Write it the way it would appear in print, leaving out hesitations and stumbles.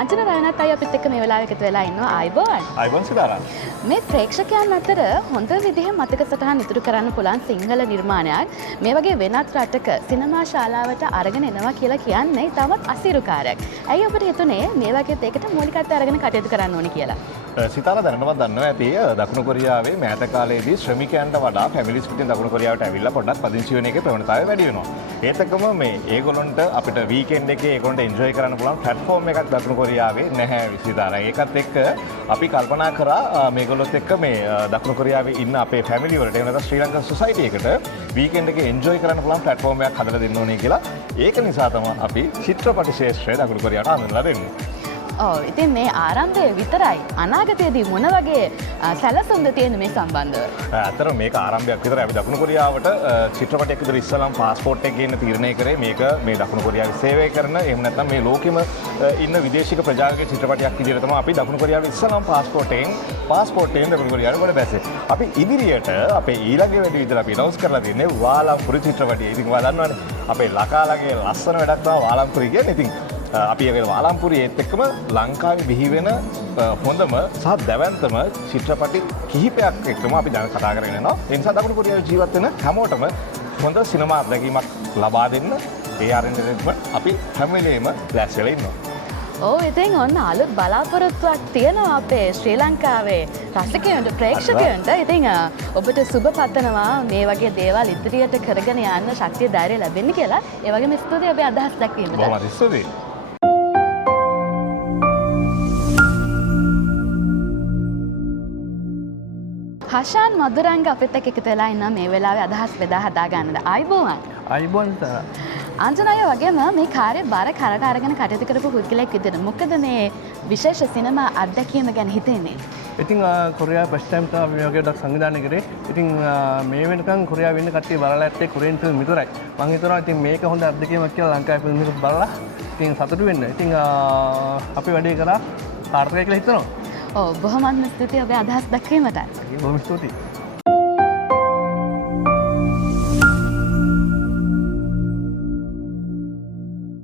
අංජන රයනත් අය අපිත් එක්ක මේ වෙලාවේ එකතු වෙලා ඉන්නවා. ආයිබෝන්. ආයිබෝන් සිතාරා. මේ ප්‍රේක්ෂකයන් අතර හොඳ විදිහේ මතක සටහන් ඉතුරු කරන්න පුළුවන් සිංහල නිර්මාණයක් මේ වගේ වෙනත් රටක සිනමා ශාලාවට අරගෙන එනවා කියලා කියන්නේ තාමත් අසීරු කාර්යයක්. ඇයි ඔබට හිතුනේ මේ වගේ දෙයකට මූලිකත්වය අරගෙන කටයුතු කරන්න ඕනේ කියලා? සිතාරා දැනටමත් දන්නවා ඇති දකුණු කොරියාවේ මෑත කාලයේදී ශ්‍රමිකයන්ට වඩා ෆැමිලිස් පිටින් දකුණු කොරියාවට ඇවිල්ලා පොඩ්ඩක් පදිංචි වෙන එකේ ප්‍රවණතාවය වැඩි වෙනවා. ඒත් එක්කම මේ ඒගොල්ලන්ට අපිට වීකෙන්ඩ් එකේ ඒගොල්ලන්ට එන්ජොයි කරන්න පුළුවන් ප්ලැට්ෆෝම් එකක් දකුණු කොරියාවේ නැහැ සිතාරා. ඒකත් එක්ක අපි කල්පනා කරා මේගොල්ලොත් එක්ක මේ දකුණු කොරියාවේ ඉන්න අපේ ෆැමිලි වලට එහෙම නැත්නම් ශ්‍රී ලංකා සොසයිටි එකට වීකෙන්ඩ් එකේ එන්ජොයි කරන්න පුළුවන් ප්ලැට්ෆෝම් එකක් හදලා දෙන්න ඕනේ කියලා. ඒක නිසා තමයි අපි චිත්‍රපට ශාස්ත්‍රය දකුණු කොරියාවට හඳුන්වලා දෙන්නේ. ඔව් ඉතින් මේ ආරම්භය විතරයි අනාගතයේදී මොන වගේ සැලසුම්ද තියෙන මේ සම්බන්ධව? ඇත්තටම මේක ආරම්භයක් විතරයි. අපි දකුණු කොරියාවට චිත්‍රපටයක් විතර ඉස්සලම પાස්පෝර්ට් එක ගේන්න තීරණය කරේ මේක මේ දකුණු කොරියාවේ සේවය කරන එහෙම නැත්නම් මේ ලෝකෙම ඉන්න විදේශික ප්‍රජාවගේ චිත්‍රපටයක් විදිහට තමයි අපි දකුණු කොරියාවට ඉස්සලම පාස්පෝර්ට් එකෙන් දකුණු කොරියාවට ගොඩ බැස්සේ. අපි ඉදිරියට අපේ ඊළඟ වැඩි විදිහට අපි අනවුන්ස් කරලා තියෙන්නේ වාලම්පුරි චිත්‍රපටය. ඉතින් ඔයාලා දන්නවනේ අපේ ලකාලගේ ලස්සන වැඩක් තමයි වාලම්පුරි කියන්නේ. ඉතින් අපි ඒ වාලම්පුරි ඒත් එක්කම ලංකාවේ බිහි වෙන හොඳම සහ දැවැන්තම චිත්‍රපටි කිහිපයක් එක්කම අපි දැන් කතා කරගෙන යනවා. ඒ නිසා දකුණු කොරියාවේ ජීවත් වෙන හැමෝටම හොඳ සිනමා අත්දැකීමක් ලබා දෙන්න ඒ ආරෙන්ජ්මන්ට් අපි හැම වෙලේම ලෑස්ති වෙලා ඉන්නවා. ඔව් ඉතින් ඔන්න අලුත් බලාපොරොත්තුවක් තියෙනවා අපේ ශ්‍රී ලංකාවේ රසිකයන්ට ප්‍රේක්ෂකයන්ට. ඉතින් ඔබට සුබ පතනවා මේ වගේ දේවල් ඉදිරියට කරගෙන යන්න ශක්තිය ධෛර්යය ලැබෙන්න කියලා. ඒ වගේම ස්තුතියි ඔබේ අදහස් දක්වීමට. බොහොම ස්තුතියි. හෂාන් මදුරංග අපිත් එක්ක එකතු වෙලා ඉන්නවා මේ වෙලාවේ අදහස් බෙදා හදා ගන්නද. ආයිබෝන්. ආයිබෝන් තරා. අංජනය වගේම මේ කාර්ය බර කරට අරගෙන කටයුතු කරපු පුද්ගලයෙක් විදිහට මොකද මේ විශේෂ සිනමා අත්දැකීම ගැන හිතෙන්නේ? ඉතින් කොරියාව ෆස්ට් ටයිම් තමයි මේ වගේ එකක් සංවිධානය කරේ. ඉතින් මේ වෙනකන් කොරියාවේ ඉන්න කට්ටිය බලලා ඇත්තේ කොරියන් ෆිල්ම් විතරයි. මම හිතනවා ඉතින් මේක හොඳ අත්දැකීමක් කියලා ලංකාවේ ෆිල්ම් එකක් බලලා ඉතින් සතුටු වෙන්න. ඉතින් අපි වැඩේ කරා සාර්ථකයි කියලා හිතනවා. ඔව් බොහොමත්ම ස්තුතියි ඔබේ අදහස් දක්වීමට. බොහොම ස්තුතියි.